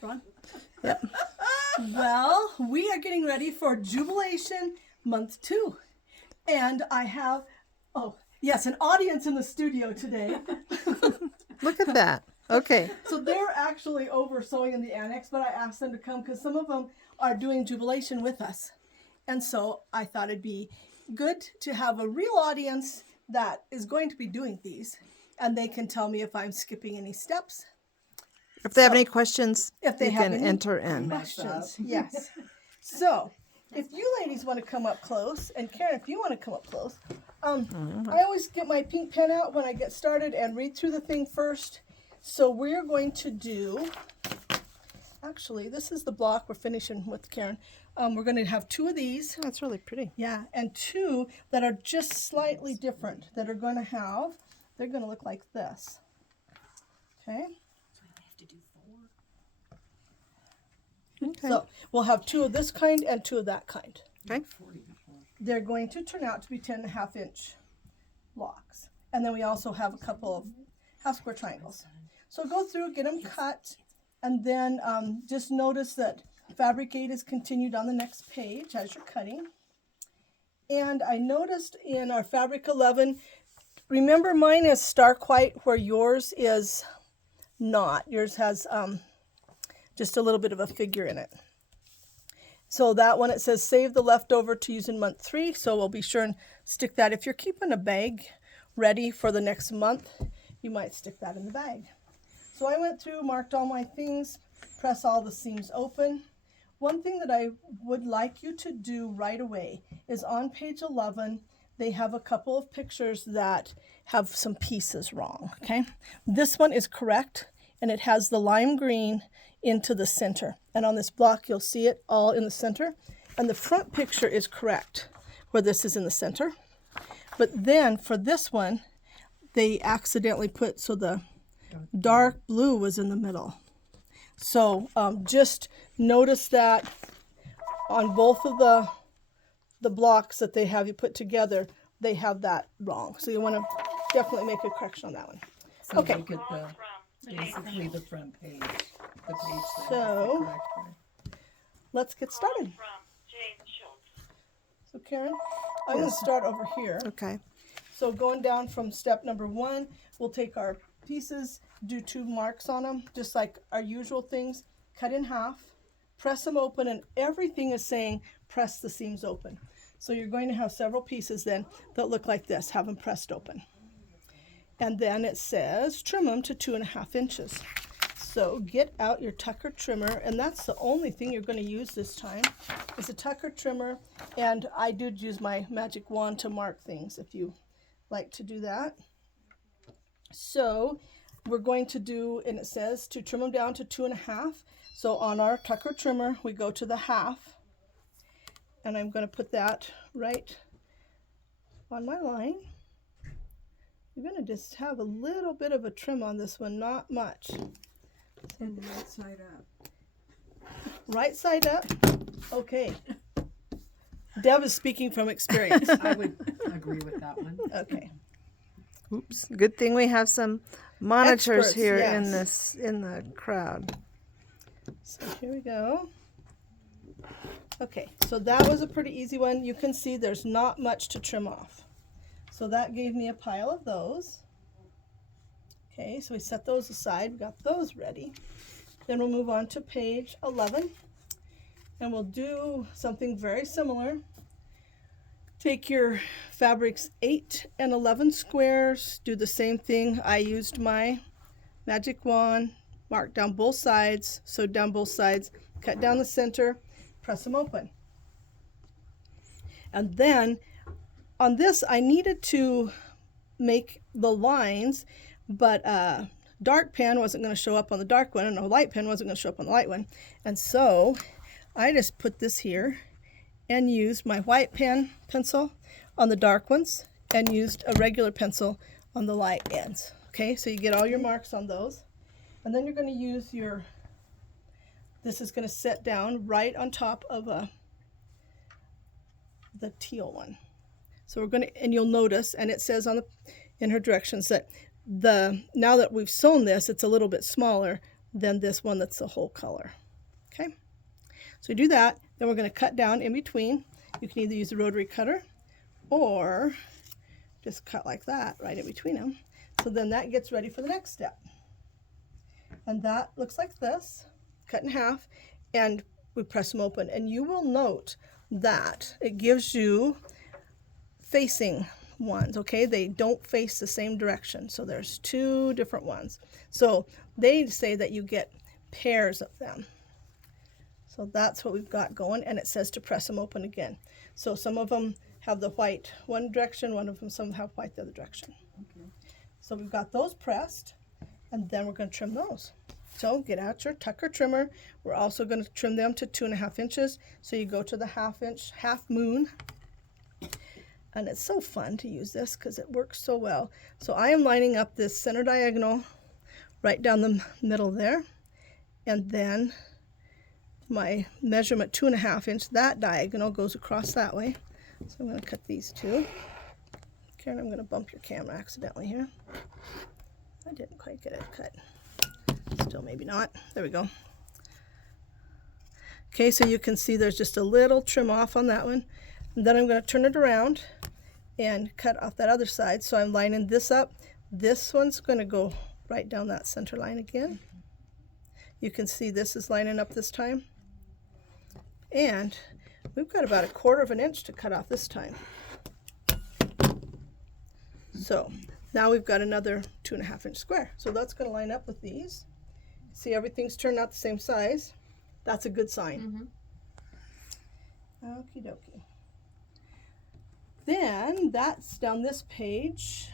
Ron? Yep. Well, we are getting ready for Jubilation Month 2. And I have, an audience in the studio today. Look at that. Okay. So they're actually over sewing in the annex, but I asked them to come because some of them are doing Jubilation with us. And so I thought it'd be good to have a real audience that is going to be doing these. And they can tell me if I'm skipping any steps. If they have any questions, If they you have can any enter in. questions, yes. So, if you ladies want to come up close, and Karen, if you want to come up close, I always get my pink pen out when I get started and read through the thing first. So we're going to do, actually, this is the block we're finishing with, Karen. We're going to have 2 of these. Oh, that's really pretty. Yeah, and 2 that are just slightly different, that are going to have, they're going to look like this. Okay. Okay. So we'll have 2 of this kind and 2 of that kind. Okay. They're going to turn out to be 10.5-inch blocks. And then we also have a couple of half square triangles. So go through, get them cut, and then just notice that fabric 8 is continued on the next page as you're cutting. And I noticed in our fabric 11, remember mine is stark white where yours is not. Yours has just a little bit of a figure in it. So that one, it says save the leftover to use in month 3. So we'll be sure and stick that. If you're keeping a bag ready for the next month, you might stick that in the bag. So I went through, marked all my things, press all the seams open. One thing that I would like you to do right away is on page 11, they have a couple of pictures that have some pieces wrong, okay? This one is correct, and it has the lime green into the center. And on this block, you'll see it all in the center. And the front picture is correct, where this is in the center. But then for this one, they accidentally put, so the dark blue was in the middle. So just notice that on both of the blocks that they have you put together, they have that wrong. So you want to definitely make a correction on that one. So Okay. look at basically the front page. The page that So- is the correct way. Let's get started. So Karen, I'm going to start over here. Okay. So going down from step number 1, we'll take our pieces, do 2 marks on them, just like our usual things, cut in half, press them open, and everything is saying press the seams open. So you're going to have several pieces then that look like this, have them pressed open. And then it says trim them to 2.5 inches. So get out your Tucker trimmer, and that's the only thing you're going to use this time is a Tucker trimmer. And I did use my magic wand to mark things if you like to do that. So we're going to do, and it says to trim them down to 2.5. So on our Tucker trimmer, we go to the half, and I'm going to put that right on my line. You're going to just have a little bit of a trim on this one, not much. And the right side up. Right side up. Okay. Deb is speaking from experience. I would agree with that one. Okay. Oops. Good thing we have some monitors Experts, here yes. in the crowd. So here we go. Okay, so that was a pretty easy one. You can see there's not much to trim off. So that gave me a pile of those. Okay, so we set those aside. We got those ready. Then we'll move on to page 11. And we'll do something very similar. Take your fabrics 8 and 11 squares. Do the same thing. I used my magic wand. Mark down both sides. Sew down both sides. Cut down the center. Press them open. And then on this, I needed to make the lines, but dark pen wasn't going to show up on the dark one, and a light pen wasn't going to show up on the light one. And so I just put this here and used my white pencil on the dark ones and used a regular pencil on the light ends. Okay, so you get all your marks on those. And then you're going to use your, this is going to set down right on top of the teal one. So we're going to, and you'll notice, and it says on the, in her directions that now that we've sewn this, it's a little bit smaller, than this one that's the whole color. Okay, so we do that, then we're going to cut down in between. You can either use a rotary cutter or just cut like that right in between them. So then that gets ready for the next step. And that looks like this, cut in half, and we press them open. And you will note that it gives you facing ones, okay? They don't face the same direction. So there's two different ones. So they say that you get pairs of them. So that's what we've got going, and it says to press them open again. So some of them have the white one direction, some have white the other direction. Okay. So we've got those pressed, and then we're going to trim those. So get out your Tucker trimmer. We're also going to trim them to 2.5 inches. So you go to the half moon. And it's so fun to use this because it works so well. So I am lining up this center diagonal right down the middle there. And then my measurement 2.5 inch, that diagonal goes across that way. So I'm going to cut these two. Karen, I'm going to bump your camera accidentally here. I didn't quite get it cut. Still maybe not. There we go. Okay, so you can see there's just a little trim off on that one. And then I'm going to turn it around and cut off that other side. So I'm lining this up. This one's going to go right down that center line again. You can see this is lining up this time. And we've got about 1/4 inch to cut off this time. So now we've got another 2.5 inch square. So that's going to line up with these. See, everything's turned out the same size. That's a good sign. Okie dokie. Then that's down this page.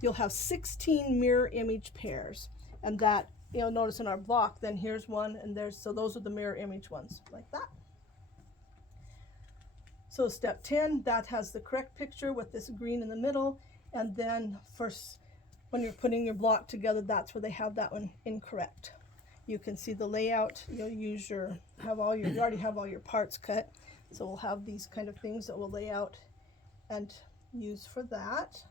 You'll have 16 mirror image pairs, and that you'll notice in our block. Then here's one, and so those are the mirror image ones, like that. So step 10, that has the correct picture with this green in the middle, and then first, when you're putting your block together, that's where they have that one incorrect. You can see the layout. You'll use you already have all your parts cut, so we'll have these kind of things that we'll lay out and use for that.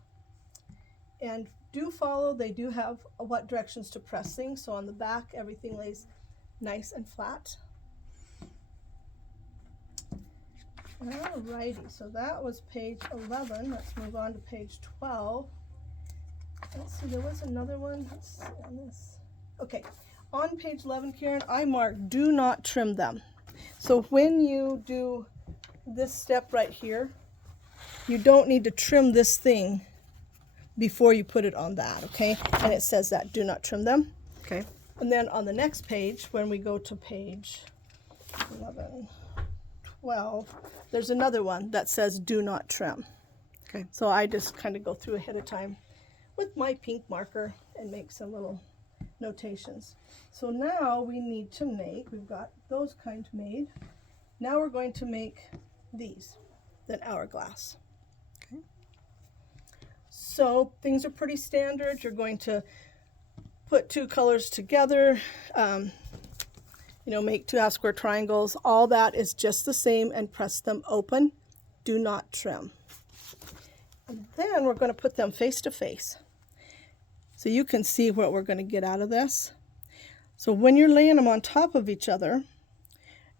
And do follow, they do have what directions to press things. So on the back, everything lays nice and flat. Alrighty, so that was page 11. Let's move on to page 12. Let's see, there was another one. Let's see on this. Okay, on page 11, Karen, I marked do not trim them. So when you do this step right here, you don't need to trim this thing before you put it on that, okay? And it says that, do not trim them. Okay. And then on the next page, when we go to page 11, 12, there's another one that says do not trim. Okay. So I just kind of go through ahead of time with my pink marker and make some little notations. So now we need to we've got those kind made. Now we're going to make these, that hourglass. Okay. So things are pretty standard. You're going to put two colors together, make 2 half-square triangles. All that is just the same, and press them open. Do not trim. And then we're going to put them face to face. So you can see what we're going to get out of this. So when you're laying them on top of each other,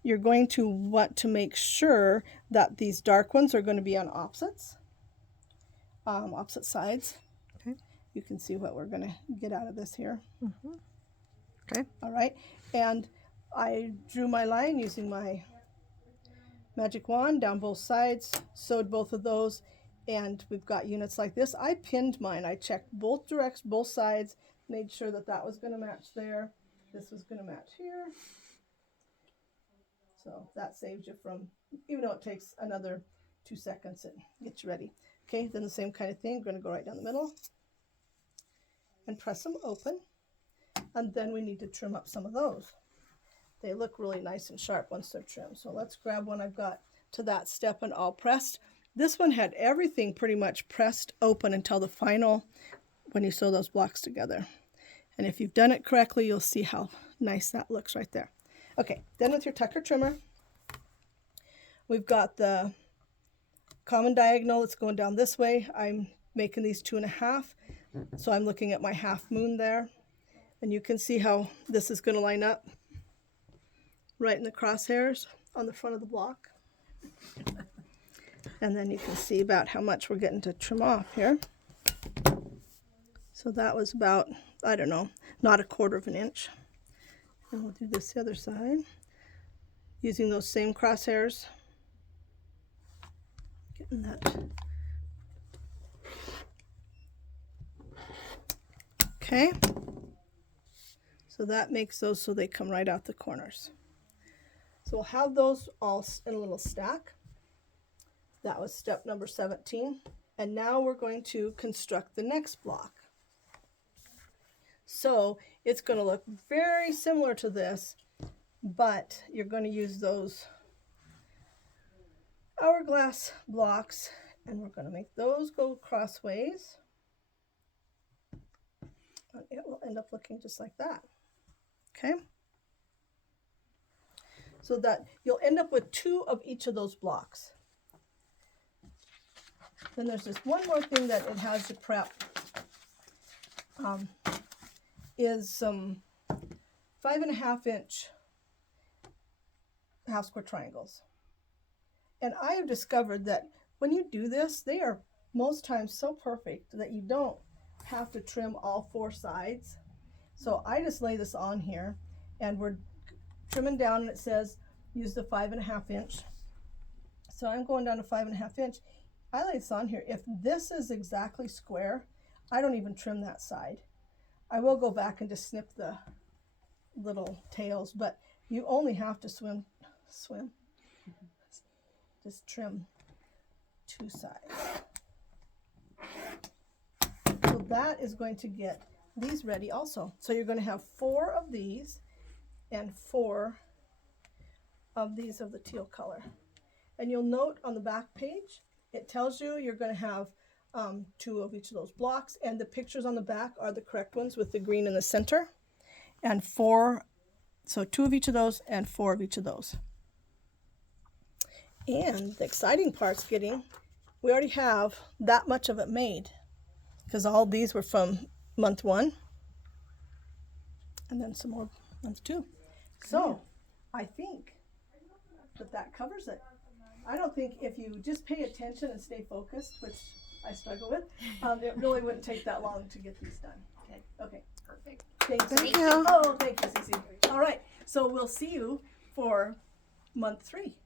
you're going to want to make sure that these dark ones are going to be on opposite sides. Okay. You can see what we're going to get out of this here. Mm-hmm. Okay. All right. And I drew my line using my magic wand down both sides, sewed both of those, and we've got units like this. I pinned mine. I checked both sides, made sure that that was going to match there. This was going to match here. So that saves you from, even though it takes another 2 seconds, it gets you ready. Okay, then the same kind of thing. We're going to go right down the middle and press them open. And then we need to trim up some of those. They look really nice and sharp once they're trimmed. So let's grab one I've got to that step and all pressed. This one had everything pretty much pressed open until the final, when you sew those blocks together. And if you've done it correctly, you'll see how nice that looks right there. Okay, then with your Tucker trimmer, we've got the common diagonal that's going down this way. I'm making these 2.5, so I'm looking at my half moon there. And you can see how this is going to line up right in the crosshairs on the front of the block. And then you can see about how much we're getting to trim off here. So that was about, I don't know, not 1/4 of an inch. And we'll do this the other side using those same crosshairs. Getting that. Okay. So that makes those so they come right out the corners. So we'll have those all in a little stack. That was step number 17. And now we're going to construct the next block. So it's going to look very similar to this, but you're going to use those hourglass blocks, and we're going to make those go crossways. And it will end up looking just like that. Okay? So that you'll end up with 2 of each of those blocks. Then there's just one more thing that it has to prep. Is some 5.5 inch half square triangles. And I have discovered that when you do this, they are most times so perfect that you don't have to trim all 4 sides. So I just lay this on here, and we're trimming down, and it says use the 5.5 inch. So I'm going down to 5.5 inch. I lay this on here. If this is exactly square, I don't even trim that side. I will go back and just snip the little tails, but you only have to just trim 2 sides. So that is going to get these ready also. So you're going to have 4 of these and 4 of these of the teal color. And you'll note on the back page, it tells you you're going to have 2 of each of those blocks, and the pictures on the back are the correct ones with the green in the center, and 4, so 2 of each of those and 4 of each of those. And the exciting part's we already have that much of it made, because all these were from month 1, and then some more month 2. So I think that covers it. I don't think if you just pay attention and stay focused, which I struggle with, it really wouldn't take that long to get these done. Okay. Perfect. Thank you. Oh, thank you, Cece. All right. So we'll see you for month 3.